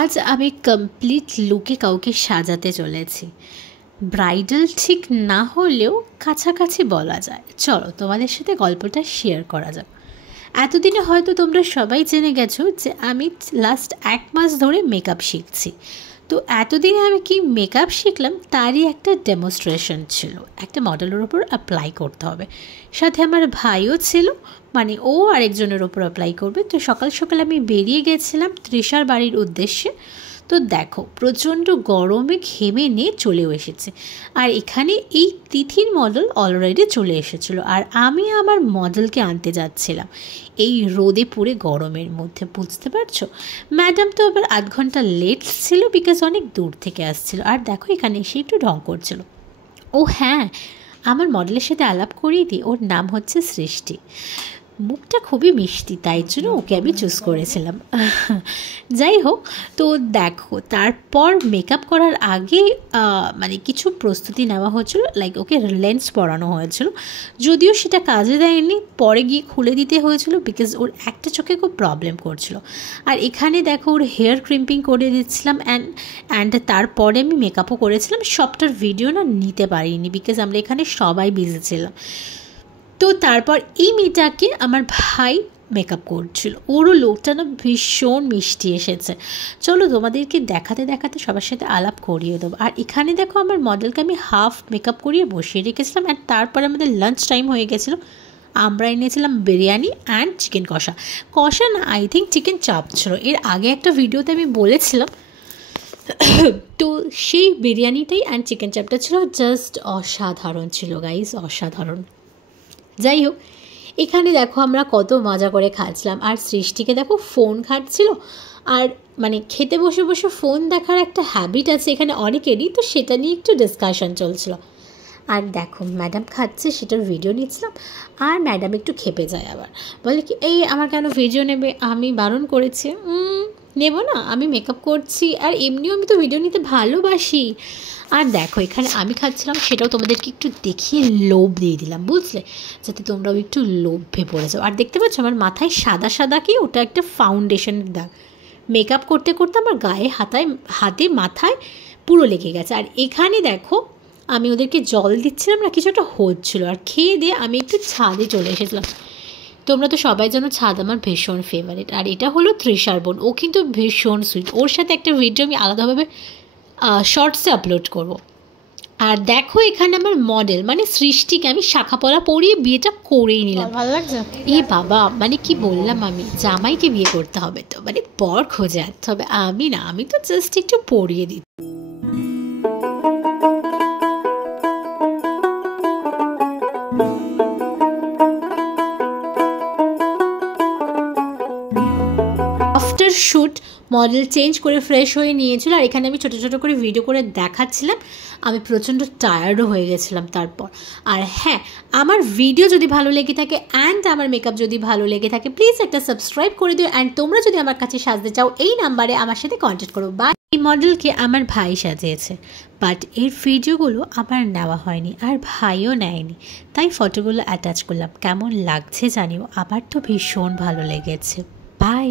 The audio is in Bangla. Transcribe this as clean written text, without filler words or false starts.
আজ আমি কমপ্লিট লুকে কাউকে সাজাতে চলেছি। ব্রাইডাল ঠিক না হলেও কাছাকাছি বলা যায়। চলো তোমাদের সাথে গল্পটা শেয়ার করা যাক। এতদিনে হয়তো তোমরা সবাই জেনে গেছো যে আমি লাস্ট 1 মাস ধরে মেকআপ শিখছি। তো এতদিনে আমি কি মেকআপ শিখলাম তারই একটা ডেমনস্ট্রেশন ছিল। একটা মডেলের ওপর অ্যাপ্লাই করতে হবে, সাথে আমার ভাইও ছিল, মানে ও আরেকজনের ওপর অ্যাপ্লাই করবে। তো সকাল সকাল আমি বেরিয়ে গেছিলাম তৃষার বাড়ির উদ্দেশ্যে। তো দেখো প্রচণ্ড গরমে ঘেমে নিয়ে চলেও এসেছে। আর এখানে এই তিথির মডেল অলরেডি চলে এসেছিলো, আর আমি আমার মডেলকে আনতে যাচ্ছিলাম এই রোদে পুড়ে গরমের মধ্যে, বুঝতে পারছো। ম্যাডাম তো আবার 8 ঘন্টা লেট ছিল, বিকজ অনেক দূর থেকে আসছিল। আর দেখো এখানে এসে একটু ঢং করছিল। ও হ্যাঁ, আমার মডেলের সাথে আলাপ করিয়ে দিই, ওর নাম হচ্ছে সৃষ্টি। মুখটা খুবই মিষ্টি, তাই জন্য ওকে আমি চুজ করেছিলাম। যাই হোক, তো দেখো তারপর মেকআপ করার আগে মানে কিছু প্রস্তুতি নেওয়া হয়েছিল, লাইক ওকে লেন্স পরানো হয়েছিল, যদিও সেটা কাজে দেয়নি, পরে গিয়ে খুলে দিতে হয়েছিল বিকজ ওর একটা চোখে খুব প্রবলেম করছিল। আর এখানে দেখো ওর হেয়ার ক্রিম্পিং করে দিচ্ছিলাম অ্যান্ড তারপরে আমি মেকআপও করেছিলাম। সবটার ভিডিও না নিতে পারিনি বিকজ আমরা এখানে সবাই বিজি ছিলাম। তো তারপর এই মেয়েটাকে আমার ভাই মেকআপ করছিল, ওরও লোকটা না ভীষণ মিষ্টি এসেছে। চলো তোমাদেরকে দেখাতে দেখাতে সবার সাথে আলাপ করিয়ে দেবো। আর এখানে দেখো আমার মডেলকে আমি হাফ মেকআপ করিয়ে বসিয়ে রেখেছিলাম। অ্যান্ড তারপরে আমাদের লাঞ্চ টাইম হয়ে গেছিলো। আমরা এনেছিলাম বিরিয়ানি অ্যান্ড চিকেন কষা। কষা না, আই থিঙ্ক চিকেন চাপ ছিল। এর আগে একটা ভিডিওতে আমি বলেছিলাম। তো সেই বিরিয়ানিটাই অ্যান্ড চিকেন চাপটা ছিল জাস্ট অসাধারণ ছিল গাইজ, অসাধারণ। যাই হোক, এখানে দেখো আমরা কত মজা করে খাচ্ছিলাম। আর সৃষ্টিকে দেখো ফোন ঘাঁটছিল। আর মানে খেতে বসে বসে ফোন দেখার একটা হ্যাবিট আছে এখানে অনেকেরই, তো সেটা নিয়ে একটু ডিসকাশন চলছিল। আর দেখো ম্যাডাম খাচ্ছে, সেটার ভিডিও নিচ্ছিলাম। আর ম্যাডাম একটু খেপে যায়, আবার বলে কি এই আমার কেন ভিডিও নেবে, আমি বারণ করেছি। নেব না, আমি মেকআপ করছি, আর এমনিও আমি তো ভিডিও নিতে ভালোবাসি। আর দেখো এখানে আমি খাচ্ছিলাম, সেটাও তোমাদেরকে একটু দেখিয়ে লোভ দিয়ে দিলাম, বুঝলে, যাতে তোমরাও একটু লোভে পড়ে যাও। আর দেখতে পাচ্ছ আমার মাথায় সাদা সাদা কি, ওটা একটা ফাউন্ডেশনের দাগ। মেকআপ করতে করতে আমার গায়ে হাতে মাথায় পুরো লেগে গেছে। আর এখানে দেখো আমি ওদেরকে জল দিচ্ছিলাম না, কিছু একটা হচ্ছিল। আর খেয়ে দিয়ে আমি একটু ছাদে চলে এসেছিলাম। তোমরা তো সবাই জানো ছাদ আমার ভীষণ ফেভারিট। আর এটা হলো তৃষার বোন, ও কিন্তু ভীষণ সুইট। ওর সাথে একটা ভিডিও আমি আলাদাভাবে শর্টসে আপলোড করব। আর দেখো এখানে আমার মডেল মানে সৃষ্টিকে আমি শাখা পলা পরিয়ে বিয়েটা করেই নিলাম। ভালো লাগছে? এ বাবা, মানে কি বললাম, আমি জামাইকে বিয়ে করতে হবে, তো মানে পর খোঁজে আসতে হবে। আমি না, আমি তো জাস্ট একটু পরিয়ে দিই। আফটার শ্যুট মডেল চেঞ্জ করে ফ্রেশ হয়ে নিয়েছিল। আর এখানে আমি ছোটো ছোটো করে ভিডিও করে দেখাচ্ছিলাম। আমি প্রচণ্ড টায়ার্ডও হয়ে গেছিলাম তারপর। আর হ্যাঁ, আমার ভিডিও যদি ভালো লেগে থাকে অ্যান্ড আমার মেকআপ যদি ভালো লেগে থাকে, প্লিজ একটা সাবস্ক্রাইব করে দিও। অ্যান্ড তোমরা যদি আমার কাছে সাজতে চাও এই নাম্বারে আমার সাথে কন্ট্যাক্ট করো। বা এই মডেলকে আমার ভাই সাজিয়েছে, বাট এর ভিডিওগুলো আমার নেওয়া হয়নি আর ভাইও নেয়নি, তাই ফটোগুলো অ্যাটাচ করলাম। কেমন লাগছে জানিও, আমার তো ভীষণ ভালো লেগেছে। বাই।